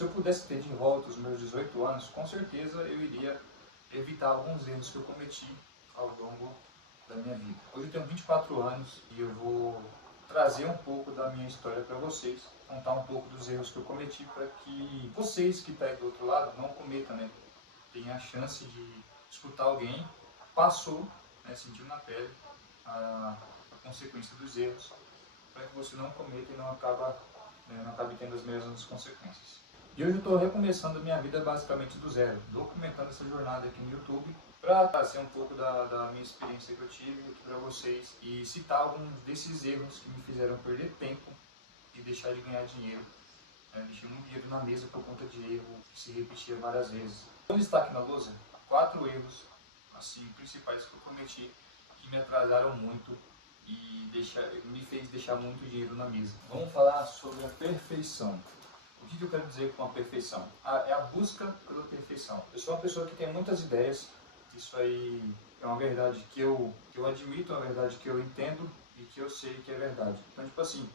Se eu pudesse ter de volta os meus 18 anos, com certeza eu iria evitar alguns erros que eu cometi ao longo da minha vida. Hoje eu tenho 24 anos e eu vou trazer um pouco da minha história para vocês, contar um pouco dos erros que eu cometi para que vocês que estão aí do outro lado não cometam, né? Tenham a chance de escutar alguém passou, né, sentiu na pele a consequência dos erros, para que você não cometa e não acabe tendo as mesmas consequências. E hoje eu estou recomeçando a minha vida basicamente do zero, documentando essa jornada aqui no YouTube, para trazer um pouco da minha experiência que eu tive aqui para vocês e citar alguns desses erros que me fizeram perder tempo e deixar de ganhar dinheiro. Deixei muito dinheiro na mesa por conta de erro que se repetia várias vezes. Então, destaque na lousa 4 erros assim, principais que eu cometi que me atrasaram muito e me fez deixar muito dinheiro na mesa. Vamos falar sobre a perfeição. O que eu quero dizer com a perfeição? É a busca pela perfeição. Eu sou uma pessoa que tem muitas ideias, isso aí é uma verdade que eu admito, é uma verdade que eu entendo e que eu sei que é verdade. Então, tipo assim,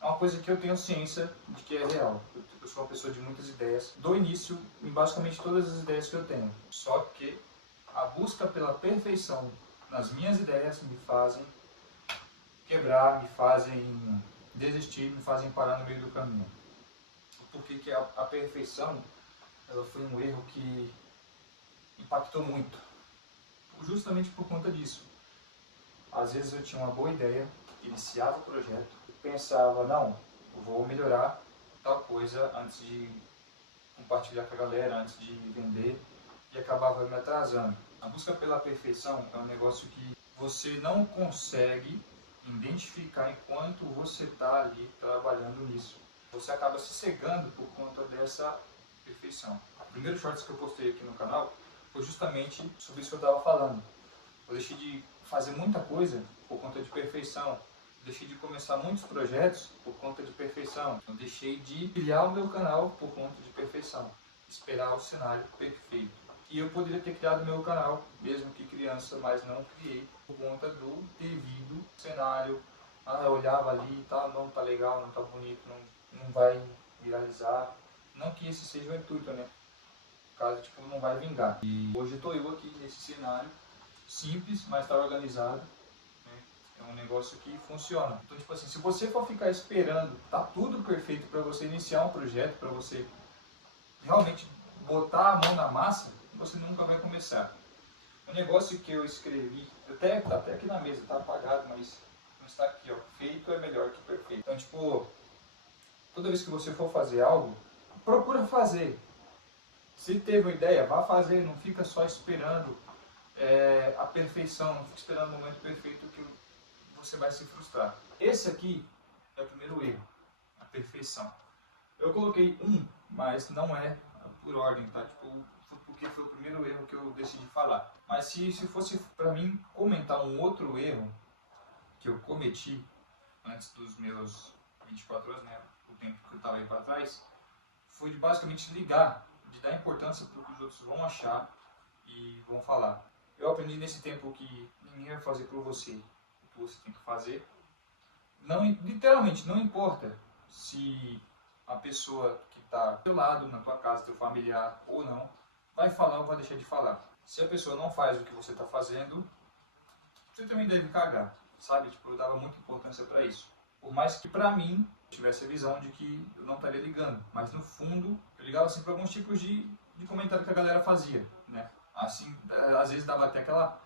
é uma coisa que eu tenho ciência de que é real. Eu sou uma pessoa de muitas ideias, dou início em basicamente todas as ideias que eu tenho. Só que a busca pela perfeição nas minhas ideias me fazem quebrar, me fazem desistir, me fazem parar no meio do caminho. Porque a perfeição ela foi um erro que impactou muito, justamente por conta disso. Às vezes eu tinha uma boa ideia, iniciava o projeto, pensava, não, eu vou melhorar tal coisa antes de compartilhar com a galera, antes de vender, e acabava me atrasando. A busca pela perfeição é um negócio que você não consegue identificar enquanto você está ali trabalhando nisso. Você acaba se cegando por conta dessa perfeição. O primeiro shorts que eu postei aqui no canal foi justamente sobre isso que eu estava falando. Eu deixei de fazer muita coisa por conta de perfeição. Deixei de começar muitos projetos por conta de perfeição. Eu deixei de criar o meu canal por conta de perfeição. Esperar o cenário perfeito. E eu poderia ter criado o meu canal, mesmo que criança, mas não criei por conta do devido cenário. Eu olhava ali e tal, não tá legal, não tá bonito, não vai viralizar. Não que esse seja o intuito, né? No caso, tipo, não vai vingar. E hoje estou eu aqui nesse cenário simples, mas está organizado. É um negócio que funciona. Então, tipo assim, se você for ficar esperando, tá tudo perfeito para você iniciar um projeto, para você realmente botar a mão na massa, você nunca vai começar. O negócio que eu escrevi, tá até aqui na mesa, tá apagado, mas não está aqui, ó. Feito é melhor que perfeito. Então, tipo, toda vez que você for fazer algo, procura fazer. Se teve uma ideia, vá fazer, não fica só esperando a perfeição, não fica esperando o momento perfeito que você vai se frustrar. Esse aqui é o primeiro erro, a perfeição. Eu coloquei mas não é por ordem, tá? Tipo, porque foi o primeiro erro que eu decidi falar. Mas se fosse para mim comentar um outro erro que eu cometi antes dos meus 24 anos, né, o tempo que eu estava aí para trás, foi de basicamente ligar, de dar importância para o que os outros vão achar e vão falar. Eu aprendi nesse tempo que ninguém vai fazer por você o que você tem que fazer. Não, literalmente, não importa se a pessoa que está do teu lado, na tua casa, teu familiar ou não, vai falar ou vai deixar de falar. Se a pessoa não faz o que você está fazendo, você também deve cagar, sabe? Tipo, eu dava muita importância para isso. Por mais que para mim tivesse a visão de que eu não estaria ligando, mas no fundo eu ligava assim para alguns tipos de comentário que a galera fazia, né? Assim, às vezes dava até aquela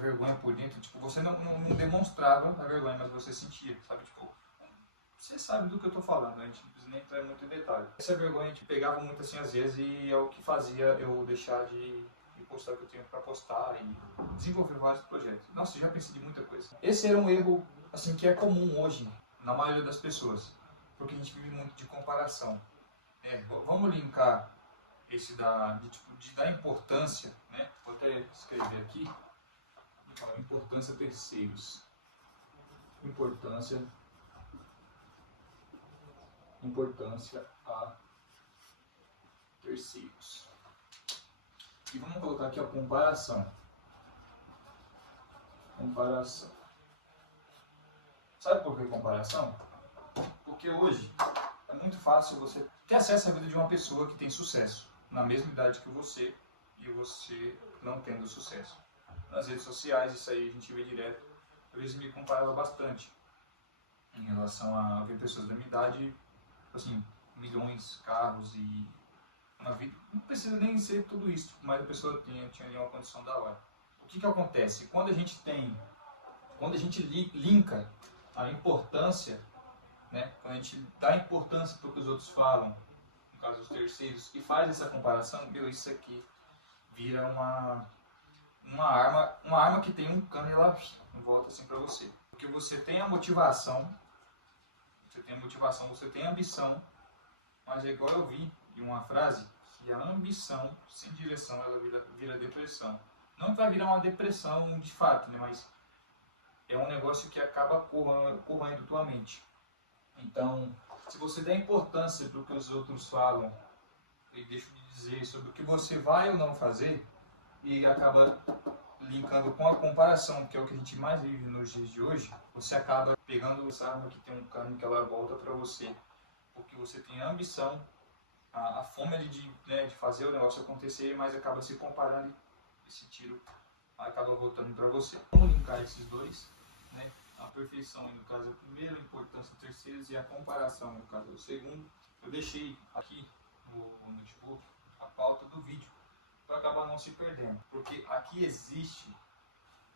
vergonha por dentro, tipo, você não demonstrava a vergonha, mas você sentia, sabe? Tipo, você sabe do que eu tô falando, a gente não precisa nem entrar muito em detalhe. Essa vergonha a gente pegava muito assim às vezes e é o que fazia eu deixar de postar o que eu tinha para postar e desenvolver vários projetos. Nossa, já pensei de muita coisa. Esse era um erro assim que é comum hoje na maioria das pessoas, porque a gente vive muito de comparação. Vamos linkar esse de dar importância, né? Vou até escrever aqui, importância a terceiros. Importância a terceiros. E vamos colocar aqui a comparação. Sabe por que comparação? Porque hoje É muito fácil você ter acesso à vida de uma pessoa que tem sucesso, na mesma idade que você, e você não tendo sucesso. Nas redes sociais, isso aí a gente vê direto. Às vezes me comparava bastante em relação a ver pessoas da minha idade, assim, milhões, carros e uma vida. Não precisa nem ser tudo isso, mas a pessoa tinha ali uma condição da hora. O que acontece? Quando a gente linka a importância, né, quando a gente dá importância para o que os outros falam, no caso os terceiros, e faz essa comparação, meu, isso aqui vira uma arma que tem um cano e ela volta assim para você. Porque você tem a motivação, você tem a ambição, mas é igual eu vi em uma frase, que a ambição sem direção ela vira depressão. Não vai virar uma depressão de fato, né, mas é um negócio que acaba corroendo tua mente. Então, se você der importância para o que os outros falam, e deixo de dizer sobre o que você vai ou não fazer, e acaba linkando com a comparação, que é o que a gente mais vive nos dias de hoje, você acaba pegando essa arma que tem um cano que ela volta para você, porque você tem a ambição, a fome de fazer o negócio acontecer, mas acaba se comparando e esse tiro acaba voltando para você. Como linkar esses dois? Né? A perfeição, no caso, é o primeiro, a importância do terceiro e a comparação, no caso, é o segundo. Eu deixei aqui no notebook a pauta do vídeo, para acabar não se perdendo, porque aqui existe,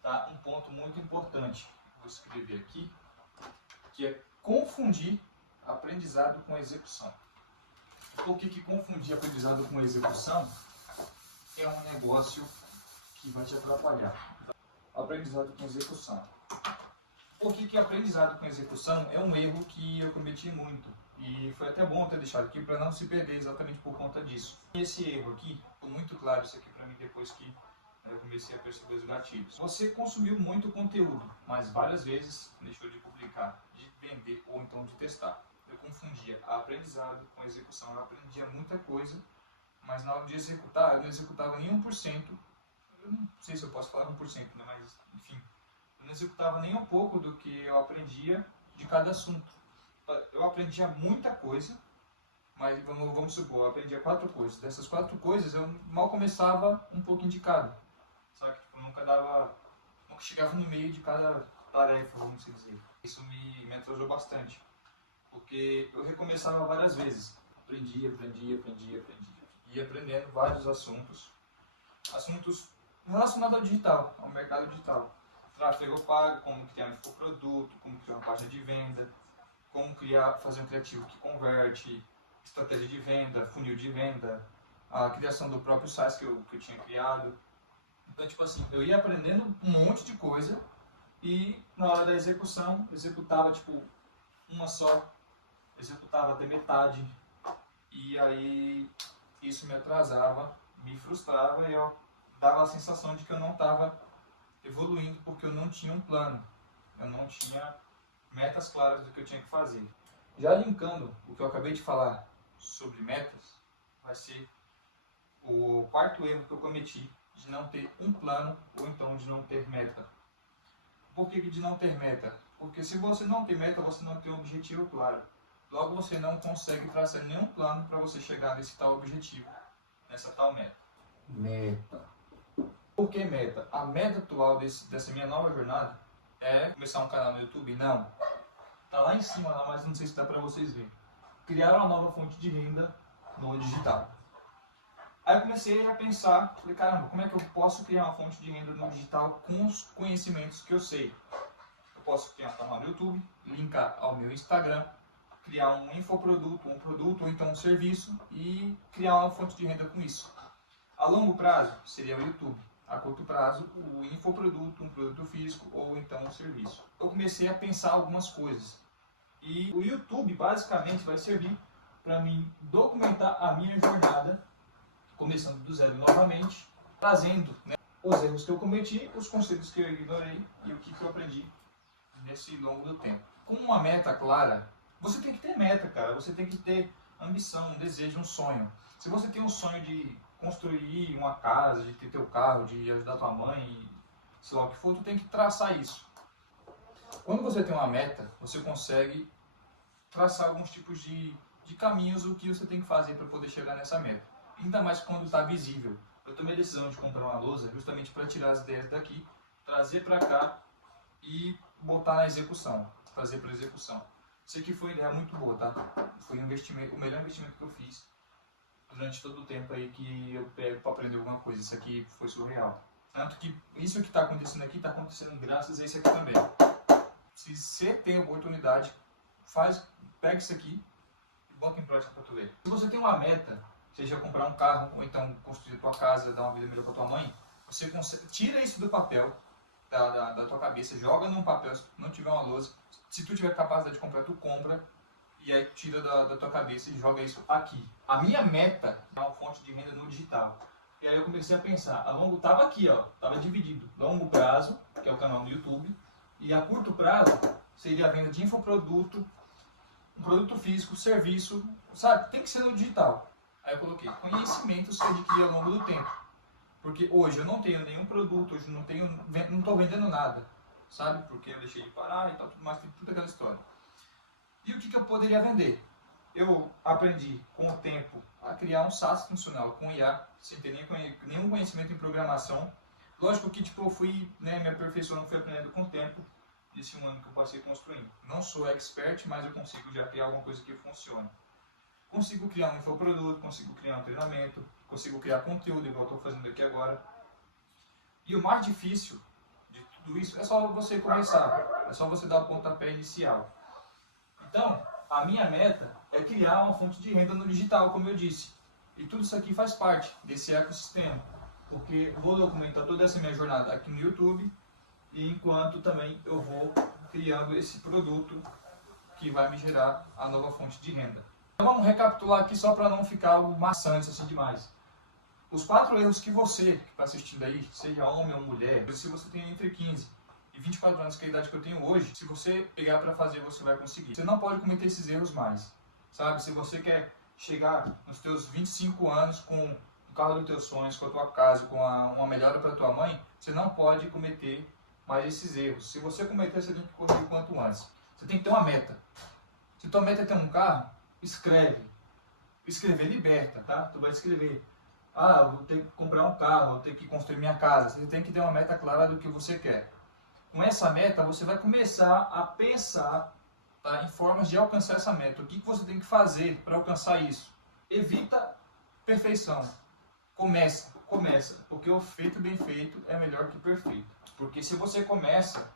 tá, um ponto muito importante, vou escrever aqui, que é confundir aprendizado com execução. Por que confundir aprendizado com execução é um negócio que vai te atrapalhar? Aprendizado com execução. Por que aprendizado com execução é um erro que eu cometi muito? E foi até bom ter deixado aqui para não se perder exatamente por conta disso. E esse erro aqui, ficou muito claro isso aqui para mim depois que eu comecei a perceber os gatilhos. Você consumiu muito conteúdo, mas várias vezes deixou de publicar, de vender ou então de testar. Eu confundia aprendizado com execução. Eu aprendia muita coisa, mas na hora de executar, eu não executava nem 1%. Eu não sei se eu posso falar 1%, né? Mas enfim, eu não executava nem um pouco do que eu aprendia de cada assunto. Eu aprendia muita coisa, mas vamos supor, eu aprendia 4 coisas. Dessas 4 coisas, eu mal começava um pouquinho de cada. Sabe? Tipo, nunca chegava no meio de cada tarefa, vamos dizer. Isso me atrasou bastante, porque eu recomeçava várias vezes. Aprendia. Ia aprendendo vários assuntos relacionados ao digital, ao mercado digital. Tráfego pago, como criar um infoproduto, como criar uma página de venda, como fazer um criativo que converte, estratégia de venda, funil de venda, a criação do próprio site que eu tinha criado. Então, tipo assim, eu ia aprendendo um monte de coisa e na hora da execução, executava tipo uma só, executava até metade, e aí isso me atrasava, me frustrava e eu dava a sensação de que eu não estava evoluindo porque eu não tinha um plano, eu não tinha metas claras do que eu tinha que fazer. Já linkando o que eu acabei de falar sobre metas, vai ser o quarto erro que eu cometi, de não ter um plano ou então de não ter meta. Por que de não ter meta? Porque se você não tem meta, você não tem um objetivo claro. Logo você não consegue traçar nenhum plano para você chegar nesse tal objetivo, nessa tal meta. Meta. Por que meta? A meta atual dessa minha nova jornada é começar um canal no YouTube? Não. Tá lá em cima, lá, mas não sei se dá para vocês verem. Criar uma nova fonte de renda no digital. Aí eu comecei a pensar, falei, caramba, como é que eu posso criar uma fonte de renda no digital com os conhecimentos que eu sei? Eu posso criar um canal no YouTube, linkar ao meu Instagram, criar um infoproduto, um produto ou então um serviço e criar uma fonte de renda com isso. A longo prazo seria o YouTube. A curto prazo, o infoproduto, um produto físico ou então um serviço. Eu comecei a pensar algumas coisas. E o YouTube basicamente vai servir para mim documentar a minha jornada, começando do zero novamente, trazendo, né, os erros que eu cometi, os conselhos que eu ignorei e o que eu aprendi nesse longo do tempo. Com uma meta clara, você tem que ter meta, cara. Você tem que ter ambição, um desejo, um sonho. Se você tem um sonho de construir uma casa, de ter teu carro, de ajudar tua mãe, sei lá o que for, tu tem que traçar isso. Quando você tem uma meta, você consegue traçar alguns tipos de de caminhos o que você tem que fazer para poder chegar nessa meta. Ainda mais quando está visível. Eu tomei a decisão de comprar uma lousa justamente para tirar as ideias daqui, trazer para cá e botar na execução, trazer para execução. Isso aqui foi uma ideia muito boa, tá? Foi um investimento, o melhor investimento que eu fiz durante todo o tempo aí que eu pego para aprender alguma coisa. Isso aqui foi surreal. Tanto que isso que está acontecendo aqui está acontecendo graças a isso aqui também. Se você tem a oportunidade, pega isso aqui e bota em prática para tu ver. Se você tem uma meta, seja comprar um carro ou então construir a tua casa, dar uma vida melhor para tua mãe, você tira isso do papel da tua cabeça, joga num papel, se não tiver uma lousa. Se tu tiver capacidade de comprar, tu compra e aí tira da tua cabeça e joga isso aqui. A minha meta é uma fonte de renda no digital. E aí eu comecei a pensar, tava aqui, ó, tava dividido. Longo prazo, que é o canal no YouTube, e a curto prazo seria a venda de infoproduto, um produto físico, serviço, sabe? Tem que ser no digital. Aí eu coloquei conhecimento se adquirir ao longo do tempo. Porque hoje eu não tenho nenhum produto, hoje não estou vendendo nada, sabe? Porque eu deixei de parar e tal, tudo mais, tudo aquela história. E o que eu poderia vender? Eu aprendi com o tempo a criar um SaaS funcional com IA, sem ter nenhum conhecimento em programação. Lógico que eu fui, me aperfeiçoando, fui aprendendo com o tempo, desse um ano que eu passei construindo. Não sou expert, mas eu consigo já criar alguma coisa que funcione. Consigo criar um infoproduto, consigo criar um treinamento, consigo criar conteúdo, igual eu estou fazendo aqui agora. E o mais difícil de tudo isso é só você começar, é só você dar o pontapé inicial. Então, a minha meta é criar uma fonte de renda no digital, como eu disse. E tudo isso aqui faz parte desse ecossistema, porque eu vou documentar toda essa minha jornada aqui no YouTube, e enquanto também eu vou criando esse produto que vai me gerar a nova fonte de renda. Então vamos recapitular aqui só para não ficar algo maçante assim demais. Os 4 erros que você que está assistindo aí, seja homem ou mulher, se você tem entre 15 e 24 anos, que é a idade que eu tenho hoje, se você pegar para fazer, você vai conseguir. Você não pode cometer esses erros mais, sabe? Se você quer chegar nos teus 25 anos com o carro dos teus sonhos, com a tua casa, com uma melhora para tua mãe, você não pode cometer mais esses erros. Se você cometer, você tem que correr o quanto antes. Você tem que ter uma meta. Se tua meta é ter um carro, escreve. Escrever liberta, tá? Tu vai escrever. Vou ter que comprar um carro, vou ter que construir minha casa. Você tem que ter uma meta clara do que você quer. Com essa meta, você vai começar a pensar, tá, em formas de alcançar essa meta. O que você tem que fazer para alcançar isso? Evita perfeição. Começa. Porque o feito bem feito é melhor que perfeito. Porque se você começa,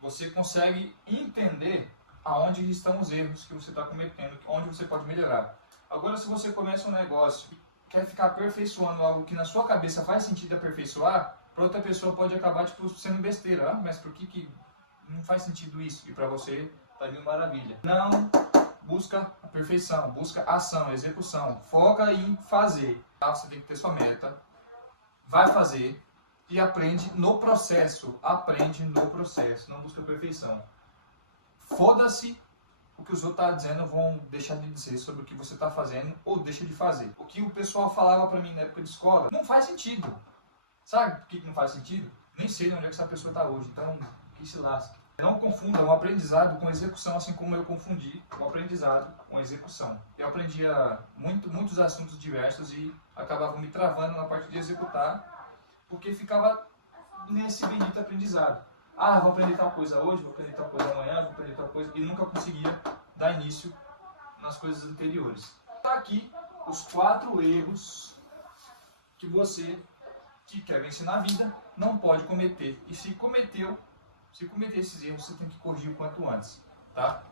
você consegue entender aonde estão os erros que você está cometendo, onde você pode melhorar. Agora, se você começa um negócio e quer ficar aperfeiçoando algo que na sua cabeça faz sentido aperfeiçoar, para outra pessoa pode acabar sendo besteira. Mas por que não faz sentido isso? E para você tá vindo maravilha. Não busca a perfeição, busca ação, execução. Foca em fazer. Tá? Você tem que ter sua meta, vai fazer e aprende no processo. Aprende no processo, não busca a perfeição. Foda-se o que os outros estão dizendo, vão deixar de dizer sobre o que você está fazendo ou deixa de fazer. O que o pessoal falava para mim na época de escola não faz sentido. Sabe por que não faz sentido? Nem sei onde é que essa pessoa está hoje, então que se lasque. Não confunda o aprendizado com execução, assim como eu confundi o aprendizado com execução. Eu aprendia muitos assuntos diversos e acabava me travando na parte de executar, porque ficava nesse bendito aprendizado. Vou aprender tal coisa hoje, vou aprender tal coisa amanhã, vou aprender tal coisa, e nunca conseguia dar início nas coisas anteriores. Tá aqui os 4 erros que você que quer vencer na vida não pode cometer. E se cometer esses erros, você tem que corrigir o quanto antes, tá?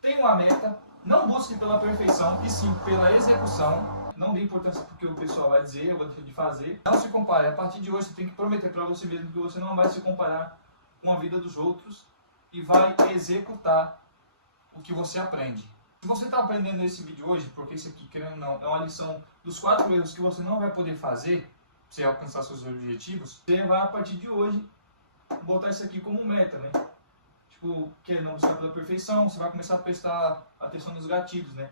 Tem uma meta, não busque pela perfeição, e sim pela execução. Não dê importância porque o pessoal vai dizer, eu vou deixar de fazer. Não se compare. A partir de hoje, você tem que prometer para você mesmo que você não vai se comparar com a vida dos outros e vai executar o que você aprende. Se você está aprendendo esse vídeo hoje, porque isso aqui, querendo ou não, é uma lição dos 4 erros que você não vai poder fazer para você alcançar seus objetivos, você vai, a partir de hoje, botar isso aqui como meta, né? Tipo, querendo não buscar pela perfeição, você vai começar a prestar atenção nos gatilhos, né?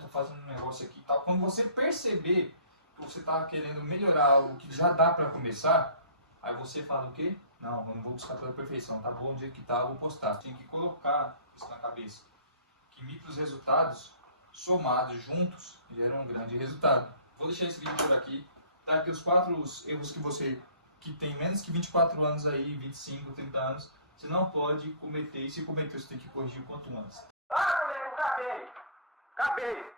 Tô fazendo um negócio aqui e tal. Quando você perceber que você está querendo melhorar algo que já dá para começar, aí você fala o quê? Não, eu não vou buscar pela perfeição, tá bom, do jeito que tá, eu vou postar. Tem que colocar isso na cabeça. que micros resultados somados juntos geram um grande resultado. Vou deixar esse vídeo por aqui. Tá aqui os 4 erros que você que tem menos que 24 anos aí, 25, 30 anos, você não pode cometer, e se cometer você tem que corrigir o quanto antes. Ah, moleque, acabei!